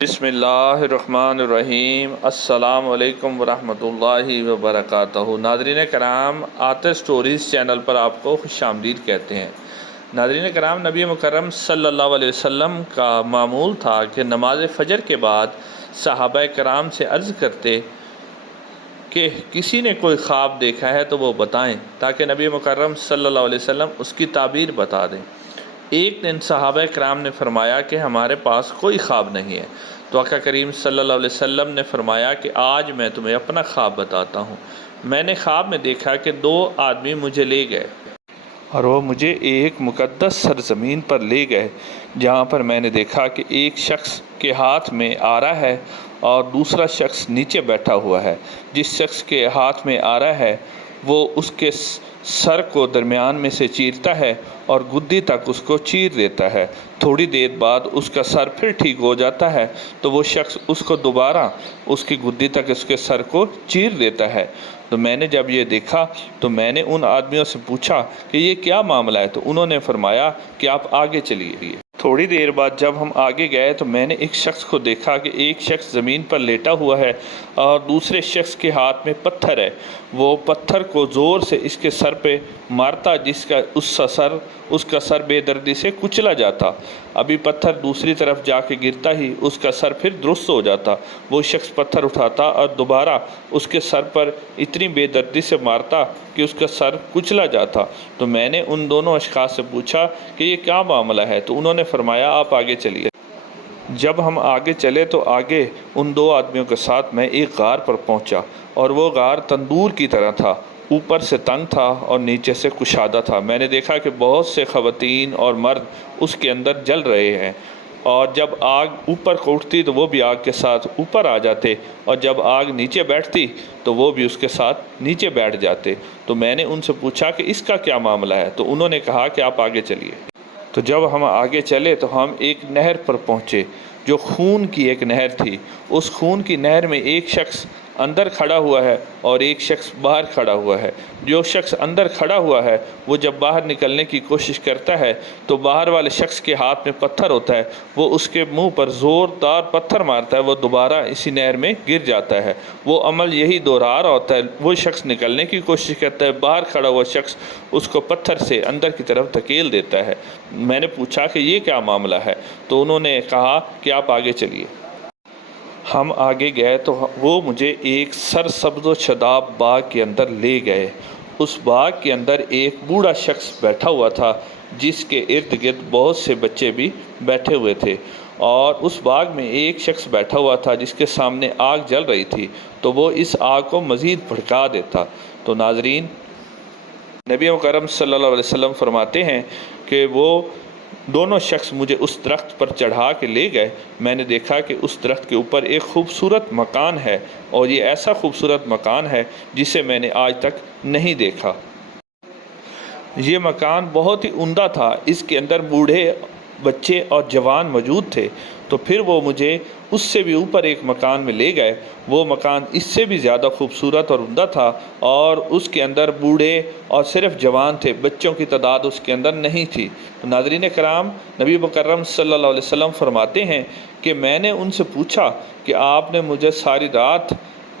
بسم اللہ الرحمن الرحیم۔ السلام علیکم ورحمۃ اللہ وبرکاتہ۔ ناظرین کرام، آتش سٹوریز چینل پر آپ کو خوش آمدید کہتے ہیں۔ ناظرین کرام، نبی مکرم صلی اللہ علیہ وسلم کا معمول تھا کہ نماز فجر کے بعد صحابہ کرام سے عرض کرتے کہ کسی نے کوئی خواب دیکھا ہے تو وہ بتائیں، تاکہ نبی مکرم صلی اللہ علیہ وسلم اس کی تعبیر بتا دیں۔ ایک دن صحابہ کرام نے فرمایا کہ ہمارے پاس کوئی خواب نہیں ہے، تو آقا کریم صلی اللہ علیہ وسلم نے فرمایا کہ آج میں تمہیں اپنا خواب بتاتا ہوں۔ میں نے خواب میں دیکھا کہ دو آدمی مجھے لے گئے اور وہ مجھے ایک مقدس سرزمین پر لے گئے، جہاں پر میں نے دیکھا کہ ایک شخص کے ہاتھ میں آرا ہے اور دوسرا شخص نیچے بیٹھا ہوا ہے۔ جس شخص کے ہاتھ میں آرا ہے وہ اس کے سر کو درمیان میں سے چیرتا ہے اور گدی تک اس کو چیر دیتا ہے۔ تھوڑی دیر بعد اس کا سر پھر ٹھیک ہو جاتا ہے تو وہ شخص اس کو دوبارہ اس کی گدی تک اس کے سر کو چیر دیتا ہے۔ تو میں نے جب یہ دیکھا تو میں نے ان آدمیوں سے پوچھا کہ یہ کیا معاملہ ہے، تو انہوں نے فرمایا کہ آپ آگے چلیے۔ تھوڑی دیر بعد جب ہم آگے گئے تو میں نے ایک شخص کو دیکھا کہ ایک شخص زمین پر لیٹا ہوا ہے اور دوسرے شخص کے ہاتھ میں پتھر ہے۔ وہ پتھر کو زور سے اس کے سر پہ مارتا، اس کا سر بے دردی سے کچلا جاتا۔ ابھی پتھر دوسری طرف جا کے گرتا ہی اس کا سر پھر درست ہو جاتا۔ وہ شخص پتھر اٹھاتا اور دوبارہ اس کے سر پر اتنی بے دردی سے مارتا کہ اس کا سر کچلا جاتا۔ تو میں نے ان دونوں اشخاص سے پوچھا کہ یہ کیا معاملہ ہے، تو انہوں نے فرمایا آپ آگے چلیے۔ جب ہم آگے چلے تو آگے ان دو آدمیوں کے ساتھ میں ایک غار پر پہنچا، اور وہ غار تندور کی طرح تھا، اوپر سے تنگ تھا اور نیچے سے کشادہ تھا۔ میں نے دیکھا کہ بہت سے خواتین اور مرد اس کے اندر جل رہے ہیں، اور جب آگ اوپر کو اٹھتی تو وہ بھی آگ کے ساتھ اوپر آ جاتے، اور جب آگ نیچے بیٹھتی تو وہ بھی اس کے ساتھ نیچے بیٹھ جاتے۔ تو میں نے ان سے پوچھا کہ اس کا کیا معاملہ ہے، تو انہوں نے کہا کہ آپ آگے چلیے۔ تو جب ہم آگے چلے تو ہم ایک نہر پر پہنچے جو خون کی ایک نہر تھی۔ اس خون کی نہر میں ایک شخص اندر کھڑا ہوا ہے اور ایک شخص باہر کھڑا ہوا ہے۔ جو شخص اندر کھڑا ہوا ہے وہ جب باہر نکلنے کی کوشش کرتا ہے تو باہر والے شخص کے ہاتھ میں پتھر ہوتا ہے، وہ اس کے منہ پر زوردار پتھر مارتا ہے، وہ دوبارہ اسی نہر میں گر جاتا ہے۔ وہ عمل یہی دوہرا رہا ہوتا ہے۔ وہ شخص نکلنے کی کوشش کرتا ہے، باہر کھڑا ہوا شخص اس کو پتھر سے اندر کی طرف دھکیل دیتا ہے۔ میں نے پوچھا کہ یہ کیا معاملہ ہے، تو انہوں نے کہا کہ آپ آگے چلیے۔ ہم آگے گئے تو وہ مجھے ایک سرسبز و شاداب باغ کے اندر لے گئے۔ اس باغ کے اندر ایک بوڑھا شخص بیٹھا ہوا تھا، جس کے ارد گرد بہت سے بچے بھی بیٹھے ہوئے تھے، اور اس باغ میں ایک شخص بیٹھا ہوا تھا جس کے سامنے آگ جل رہی تھی، تو وہ اس آگ کو مزید بھڑکا دیتا۔ تو ناظرین، نبی مکرم صلی اللہ علیہ وسلم فرماتے ہیں کہ وہ دونوں شخص مجھے اس درخت پر چڑھا کے لے گئے۔ میں نے دیکھا کہ اس درخت کے اوپر ایک خوبصورت مکان ہے، اور یہ ایسا خوبصورت مکان ہے جسے میں نے آج تک نہیں دیکھا۔ یہ مکان بہت ہی عمدہ تھا، اس کے اندر بوڑھے، بچے اور جوان موجود تھے۔ تو پھر وہ مجھے اس سے بھی اوپر ایک مکان میں لے گئے۔ وہ مکان اس سے بھی زیادہ خوبصورت اور عمدہ تھا، اور اس کے اندر بوڑھے اور صرف جوان تھے، بچوں کی تعداد اس کے اندر نہیں تھی۔ تو ناظرین کرام، نبی مکرم صلی اللہ علیہ وسلم فرماتے ہیں کہ میں نے ان سے پوچھا کہ آپ نے مجھے ساری رات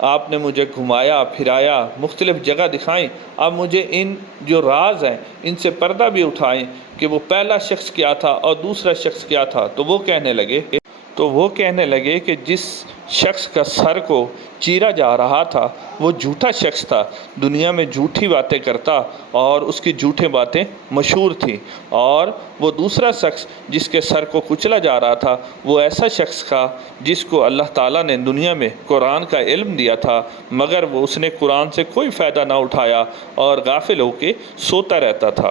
آپ نے مجھے گھمایا پھرایا، مختلف جگہ دکھائیں، اب مجھے ان جو راز ہیں ان سے پردہ بھی اٹھائیں کہ وہ پہلا شخص کیا تھا اور دوسرا شخص کیا تھا۔ تو وہ کہنے لگے کہ جس شخص کا سر کو چیرا جا رہا تھا وہ جھوٹا شخص تھا، دنیا میں جھوٹی باتیں کرتا اور اس کی جھوٹی باتیں مشہور تھیں، اور وہ دوسرا شخص جس کے سر کو کچلا جا رہا تھا وہ ایسا شخص تھا جس کو اللہ تعالیٰ نے دنیا میں قرآن کا علم دیا تھا، مگر وہ اس نے قرآن سے کوئی فائدہ نہ اٹھایا اور غافل ہو کے سوتا رہتا تھا۔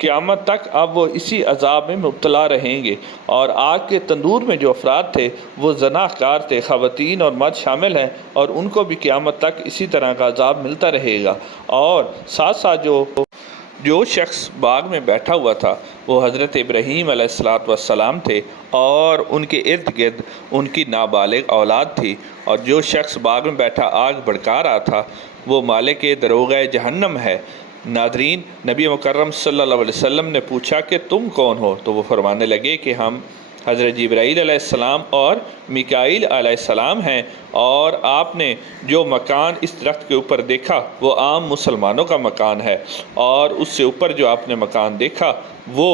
قیامت تک اب وہ اسی عذاب میں مبتلا رہیں گے، اور آگ کے تندور میں جو افراد تھے وہ زناہ کار تھے، خواتین اور مرد شامل ہیں، اور ان کو بھی قیامت تک اسی طرح کا عذاب ملتا رہے گا۔ اور ساتھ ساتھ جو شخص باغ میں بیٹھا ہوا تھا وہ حضرت ابراہیم علیہ السلام تھے، اور ان کے ارد گرد ان کی نابالغ اولاد تھی، اور جو شخص باغ میں بیٹھا آگ بھڑکا رہا تھا وہ مالک دروغہ جہنم ہے۔ ناظرین، نبی مکرم صلی اللہ علیہ وسلم نے پوچھا کہ تم کون ہو، تو وہ فرمانے لگے کہ ہم حضرت جبرائیل علیہ السلام اور میکائیل علیہ السلام ہیں، اور آپ نے جو مکان اس درخت کے اوپر دیکھا وہ عام مسلمانوں کا مکان ہے، اور اس سے اوپر جو آپ نے مکان دیکھا وہ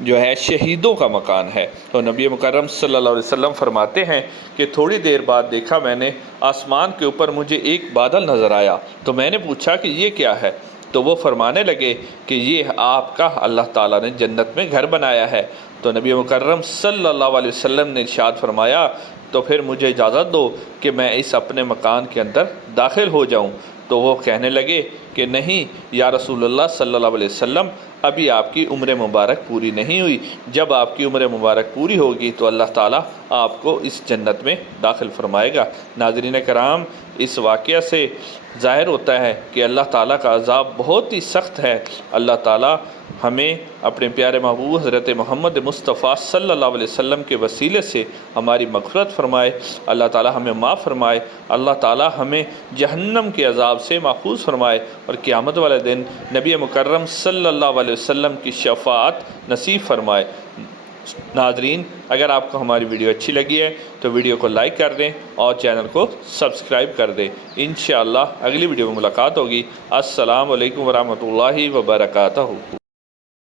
جو ہے شہیدوں کا مکان ہے۔ تو نبی مکرم صلی اللہ علیہ وسلم فرماتے ہیں کہ تھوڑی دیر بعد دیکھا میں نے آسمان کے اوپر مجھے ایک بادل نظر آیا، تو میں نے پوچھا کہ یہ کیا ہے؟ تو وہ فرمانے لگے کہ یہ آپ کا اللہ تعالیٰ نے جنت میں گھر بنایا ہے۔ تو نبی مکرم صلی اللہ علیہ وسلم نے ارشاد فرمایا تو پھر مجھے اجازت دو کہ میں اس اپنے مکان کے اندر داخل ہو جاؤں۔ تو وہ کہنے لگے کہ نہیں یا رسول اللہ صلی اللہ علیہ وسلم، ابھی آپ کی عمر مبارک پوری نہیں ہوئی، جب آپ کی عمر مبارک پوری ہوگی تو اللہ تعالیٰ آپ کو اس جنت میں داخل فرمائے گا۔ ناظرین کرام، اس واقعہ سے ظاہر ہوتا ہے کہ اللہ تعالیٰ کا عذاب بہت ہی سخت ہے۔ اللہ تعالیٰ ہمیں اپنے پیارے محبوب حضرت محمد مصطفیٰ صلی اللہ علیہ وسلم کے وسیلے سے ہماری مغفرت فرمائے، اللہ تعالیٰ ہمیں معاف فرمائے، اللہ تعالیٰ ہمیں جہنم کے عذاب سے محفوظ فرمائے، اور قیامت والے دن نبی مکرم صلی اللہ علیہ وسلم کی شفاعت نصیب فرمائے۔ ناظرین، اگر آپ کو ہماری ویڈیو اچھی لگی ہے تو ویڈیو کو لائک کر دیں اور چینل کو سبسکرائب کر دیں۔ انشاءاللہ اگلی ویڈیو میں ملاقات ہوگی۔ السلام علیکم ورحمۃ اللہ وبرکاتہ۔